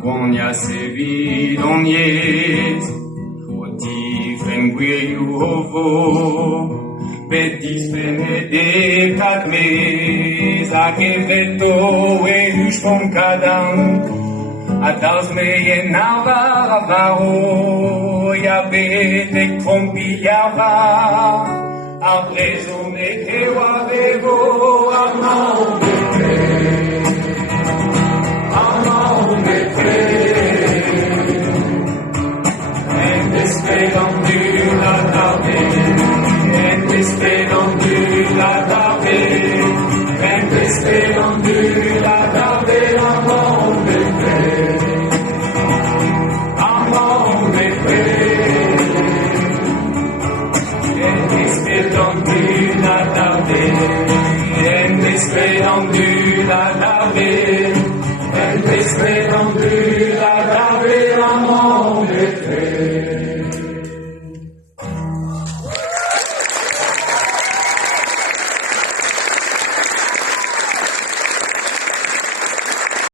Quonia se bidonies, oti frenguiu ovo, betis fene de cadmes, a que veto e luz com cada ataus meien navarro, e a bete compilhava, a presone que eu avevo, a mão Despedons-nous la tarde, despedons-nous la tarde, despedons-nous la tarde, amant de paix, despedons-nous la tarde, despedons-nous la tarde, despedons-nous